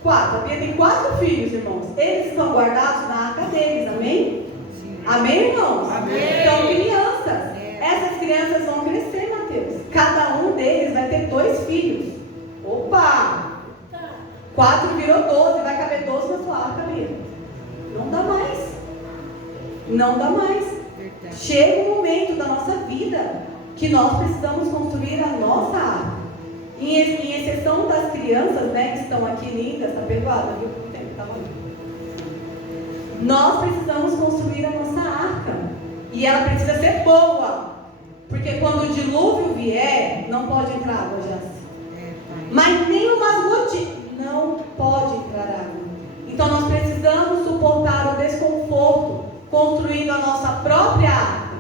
4, a Bia tem 4 filhos, irmãos. Eles estão guardados na arca deles, amém? Sim. Amém, irmãos? Amém. São crianças. Essas crianças vão crescer, Mateus. Cada um deles vai ter 2 filhos. Opa! 4 virou 12, vai caber 12 na sua arca, Bia. Não dá mais. Não dá mais. Chega um momento da nossa vida que nós precisamos construir a nossa arca. Em exceção das crianças, né, que estão aqui lindas, tá perdoada, viu? O tempo tá muito. Nós precisamos construir a nossa arca. E ela precisa ser boa. Porque quando o dilúvio vier, não pode entrar água, já. Mas nem umas gotinhas. Não pode entrar água. Então nós precisamos suportar o desconforto, construindo a nossa própria arca.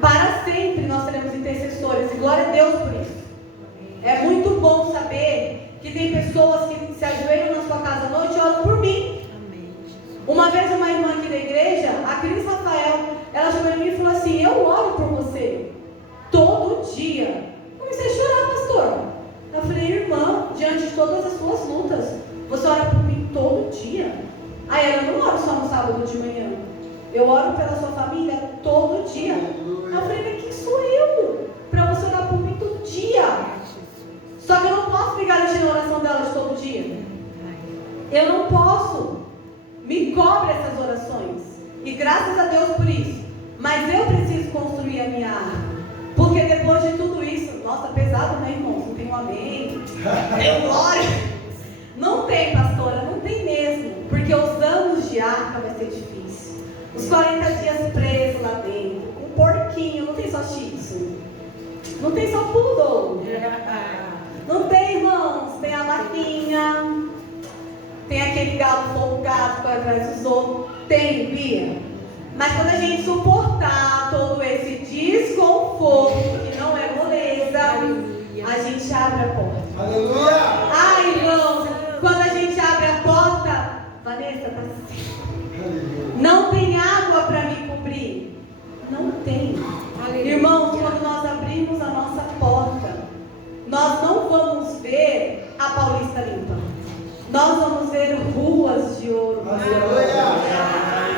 Para sempre nós seremos intercessores. E glória a Deus por isso. É muito bom saber que tem pessoas que se ajoelham na sua casa à noite e oram por mim. Uma vez uma irmã aqui da igreja, a Cris Rafael, ela chegou em mim e falou assim, eu oro por você todo dia. Comecei a chorar, pastor. Eu falei, irmã, diante de todas as suas lutas, você ora por mim todo dia? Aí ela, não oro só no sábado de manhã. Eu oro pela sua família todo dia. Eu falei, mas quem sou eu para você orar por mim todo dia? Só que eu não posso me garantir na oração delas todo dia. Eu não posso. Me cobre essas orações. E graças a Deus por isso. Mas eu preciso construir a minha arca. Porque depois de tudo isso, nossa, pesado, né, irmãos? Não tem um amém. Tem glória. Não tem, pastora, não tem mesmo. Porque os anos de arca vai ser difícil. Os 40 dias presos lá dentro. Um porquinho, não tem só shih tzu. Não tem só poodle. Não tem, irmãos, tem a vaquinha, tem aquele galo folgado que parece os outros. Tem, Bia. Mas quando a gente suportar todo esse desconforto, que não é moleza, a gente abre a porta. Aleluia! Ai, irmãos, quando a gente abre a porta, Vanessa, tá assim. Não tem água para me cobrir. Não tem. Irmãos, quando nós abrimos a nossa porta, nós não vamos ver a Paulista limpa. nós vamos ver ruas de ouro. Aleluia.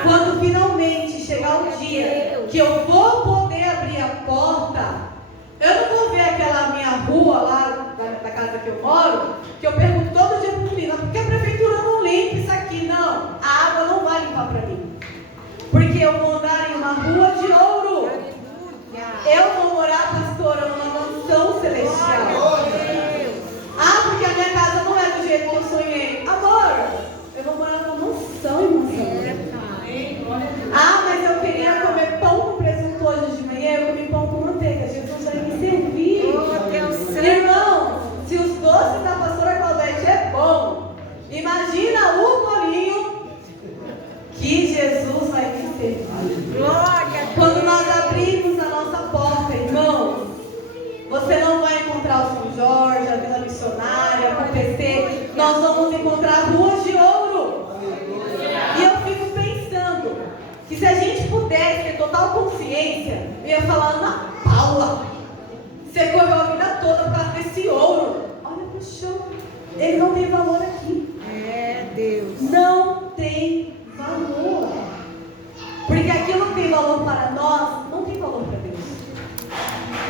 Quando finalmente chegar o dia que eu vou poder abrir a porta, eu não vou ver aquela minha rua lá da casa que eu moro, que eu pergunto todo dia para o menino, por que a prefeitura não limpa isso aqui? Não, a água não vai limpar para mim. Porque eu vou andar em uma rua de ouro. Eu vou morar, pastora, numa mansão celestial. Ah, porque a minha casa não é do jeito que eu sonhei. Amor, eu vou morar numa mansão, irmãção. Ah, mas eu queria comer pão com presunto hoje de manhã. Eu comi pão com manteiga. Jesus vai me servir. Irmão, se os doces da pastora Claudete é bom, imagina o bolinho que Jesus vai me servir. Quando nós abrimos a nossa porta, irmãos, você não vai encontrar o São Jorge, a Vila Missionária, o PC. Nós vamos encontrar ruas de ouro. E eu fico pensando que se a gente pudesse ter total consciência, eu ia falar, Ana Paula, você correu a vida toda por causa desse ouro. Olha pro chão, ele não tem valor aqui. Deus. Não tem valor. Porque aquilo que tem valor para nós, não tem valor para Deus.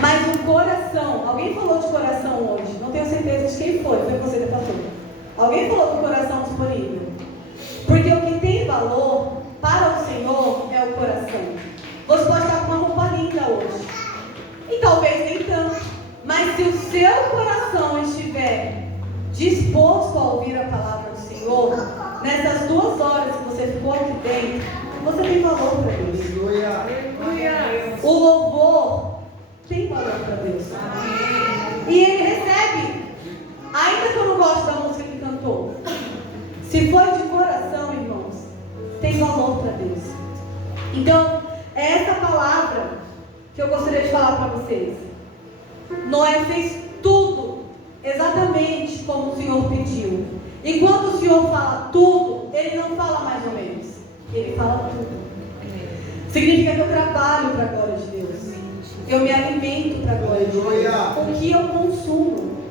Mas o coração, alguém falou de coração hoje, não tenho certeza de quem foi você que passou. Alguém falou do coração disponível. Porque o que tem valor para o Senhor é o coração. Você pode estar com uma roupa linda hoje, e talvez nem tanto, mas se o seu coração estiver disposto a ouvir a palavra do Senhor, nessas 2 horas que você ficou aqui dentro, você tem valor para Deus. O louvor tem valor para Deus. E ele recebe. Ainda que eu não goste da música que cantou, se foi de coração, irmãos, tem valor para Deus. Então, é essa palavra que eu gostaria de falar para vocês. Noé fez tudo exatamente como o Senhor pediu. E quando o Senhor fala tudo, ele não fala mais ou menos. Ele fala tudo. Significa que eu trabalho para a glória de Deus. Eu me alimento para a glória de Deus. O que eu consumo?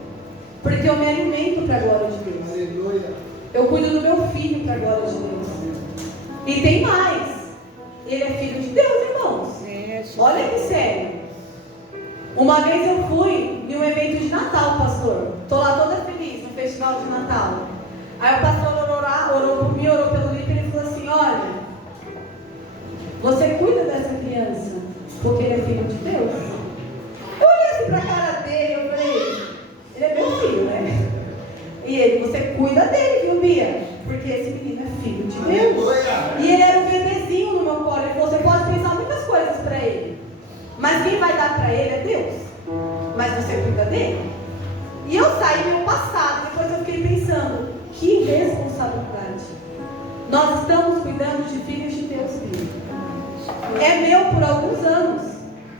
Porque eu me alimento para a glória de Deus. Eu cuido do meu filho para a glória de Deus. E tem mais. Ele é filho de Deus, irmãos. Olha que sério. Uma vez eu fui em um evento de Natal, pastor. Estou lá toda feliz no festival de Natal. Aí o pastor orou por mim, orou pelo líder e ele falou assim, olha, você cuida dessa criança porque ele é filho de Deus? Eu olhei assim para a cara dele, eu falei, ele é meu filho, né? E ele, você cuida dele, viu, Bia? Porque esse menino é filho de Deus. E ele era um bebezinho no meu colo. Ele falou, você pode pensar muitas coisas para ele, mas quem vai dar para ele é Deus. Mas você cuida dele? E eu saí no passado, depois eu fiquei pensando, que responsabilidade. Nós estamos cuidando de filhos de Deus, filho. É meu por alguns anos.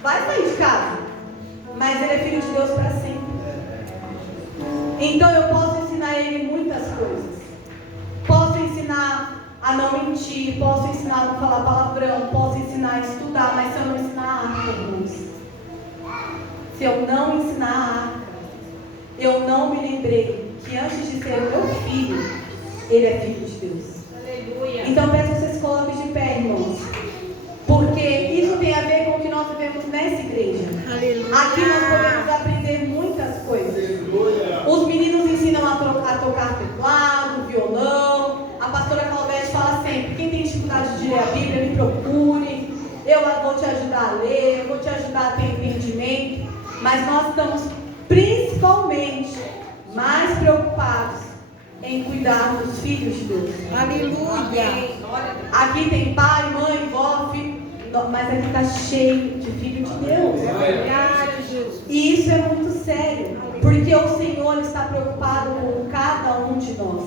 Vai sair de casa. Mas ele é filho de Deus para sempre. Então eu posso ensinar ele muitas coisas. Posso ensinar a não mentir, posso ensinar a não falar palavrão, posso ensinar a estudar, mas se eu não ensinar a arca, irmãos, se eu não ensinar a arca, eu não me lembrei que antes de ser o meu filho, ele é filho de Deus. Aleluia. Então peço que vocês coloquem de pé, irmãos, porque isso tem a ver com o que nós vivemos nessa igreja. Aleluia. Aqui nós podemos aprender muitas coisas. Os meninos ensinam a tocar teclado, violão. A pastora Claudete fala sempre, quem tem dificuldade de ler a Bíblia, me procure. Eu vou te ajudar a ler, eu vou te ajudar a ter entendimento. Mas nós estamos principalmente mais preocupados em cuidar dos filhos de Deus. Aleluia. Aqui tem pai, mãe, vó, filho, mas aqui está cheio de filho de Deus. Obrigado, Jesus. E isso é muito sério, porque o Senhor está preocupado com cada um de nós.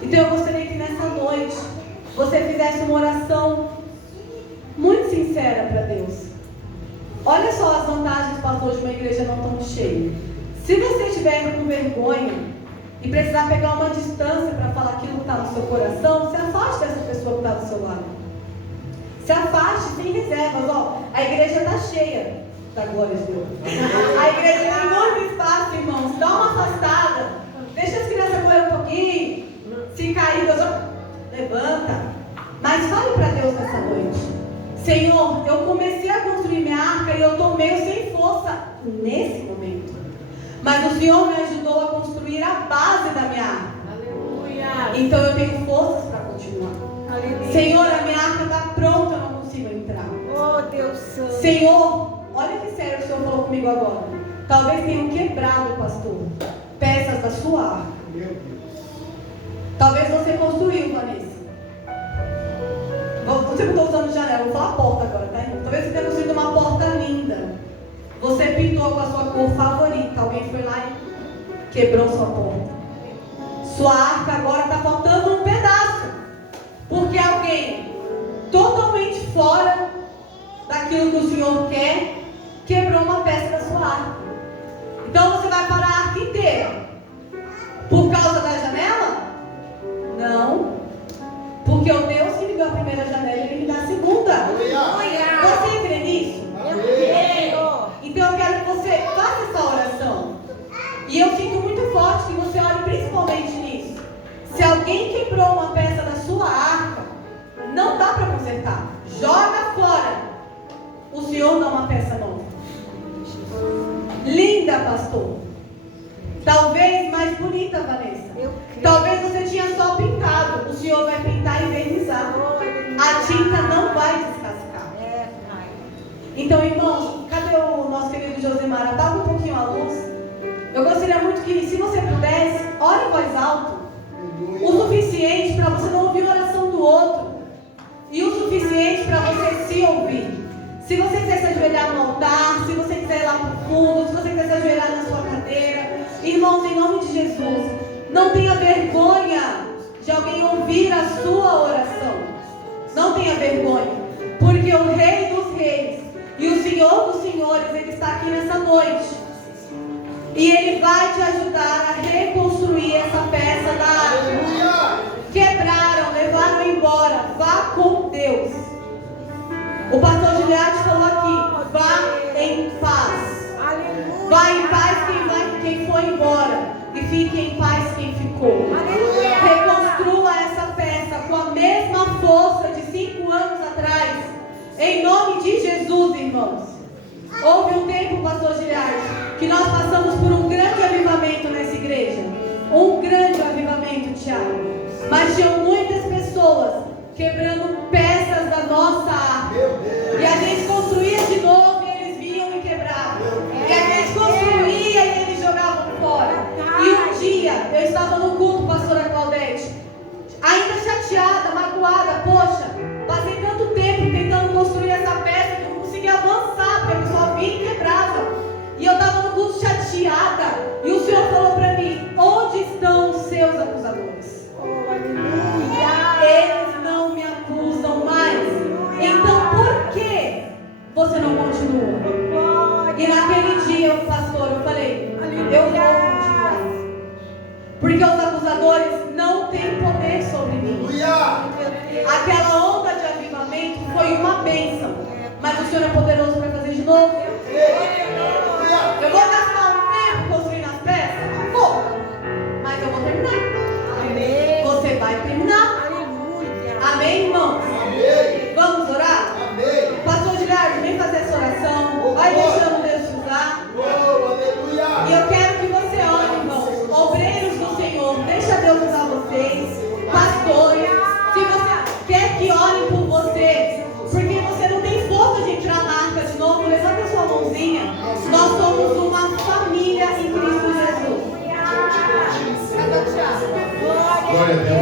Então eu gostaria que nessa noite você fizesse uma oração muito sincera para Deus. Olha só as vantagens, pastor, de uma igreja não tão cheia. Se você estiver com vergonha e precisar pegar uma distância para falar aquilo que está no seu coração, se afaste dessa pessoa que está do seu lado. Se afaste sem reservas. Ó, a igreja está cheia da glória de Deus. A igreja tem enorme espaço, irmãos. Dá uma afastada. Deixa as crianças correr um pouquinho. levanta. Mas fale para Deus nessa noite: Senhor, eu comecei a construir minha arca e eu estou meio sem força nesse momento. Mas o Senhor me ajudou a construir a base da minha arca. Aleluia. Então eu tenho forças para continuar. Aleluia. Senhor, a minha arca está pronta, eu não consigo entrar. Oh, Deus Santo. Senhor, olha que sério o Senhor falou comigo agora. Talvez tenham quebrado, pastor, peças da sua arca. Meu Deus. Talvez você construiu, Vanessa. Você não está usando janela, vou falar porta agora, tá, irmão? Talvez você tenha construído uma porta linda. Você pintou com a sua cor favorita. Alguém foi lá e quebrou sua porta. Sua arca agora está faltando um pedaço. Porque alguém totalmente fora daquilo que o Senhor quer quebrou uma peça da sua arca. Então você vai parar a arca inteira. Por causa da janela? Não. Porque o Deus que me deu a primeira janela, Ele me dá a segunda. Aleluia. Você crê nisso? Eu creio. Então eu quero que você faça essa oração. E eu sinto muito forte que você ore principalmente nisso. Se alguém quebrou uma peça da sua arca, não dá para consertar. Joga fora. O Senhor dá uma peça nova. Linda, pastor. Talvez mais bonita, Vanessa. Eu creio. Talvez você tinha só pintado. O Senhor vai pintar e vernizar. A tinta não vai descascar. É, Pai. Então, irmãos, cadê o nosso querido Josemar? Apaga um pouquinho a luz. Eu gostaria muito que, se você pudesse, ore em voz alta. O suficiente para você não ouvir a oração do outro. E o suficiente para você se ouvir. Se você quiser se ajoelhar no altar, se você quiser ir lá para o fundo, se você quiser se ajoelhar na sua cadeira, irmãos, em nome de Jesus, não tenha vergonha de alguém ouvir a sua oração. Não tenha vergonha, porque o Rei dos Reis e o Senhor dos Senhores, Ele está aqui nessa noite. E Ele vai te ajudar a reconstruir essa peça da arca. Quebraram, levaram embora. Vá com Deus. O pastor Giliade falou aqui: vá em paz. Aleluia. Vá em paz quem foi embora. E fique em paz quem ficou. Aleluia. Reconstrua essa peça com a mesma força de 5 anos atrás. Em nome de Jesus, irmãos. Houve um tempo, pastor Giliade, que nós passamos por um grande avivamento nessa igreja. Um grande avivamento, Tiago. Mas tinham muitas pessoas quebrando peças da nossa arca. E a gente construía de novo e eles vinham e quebravam. E a gente construía e eles jogavam fora. E um dia eu estava no culto, pastora Claudete, ainda chateada, magoada. Poxa, passei tanto tempo tentando construir essa peça que eu não conseguia avançar, porque a pessoa vinha e quebrava. E eu estava no culto chateada. E o Senhor falou para mim: onde estão os seus acusadores? Oh, aleluia. Eles não me acusam mais. Então por que você não continua? E naquele dia, pastor, eu falei: eu vou continuar. Porque os acusadores não têm poder sobre mim. Aquela onda de avivamento foi uma bênção. Mas o Senhor é poderoso para fazer de novo. Eu vou gastar um tempo construindo as peças? Vou. Mas eu vou terminar. Amém. Você vai terminar. Aleluia. Amém, irmãos? Vamos orar? Pastor Giliardo, vem fazer essa oração. Vai deixando Deus te usar. E eu quero que você ore, irmãos. Obreiros do Senhor, deixa Deus usar vocês. Pastores, se você quer que orem por você, porque você não tem força de entrar na arca de novo, levanta sua mãozinha. Nós somos uma família em Cristo Jesus. Glória a Deus.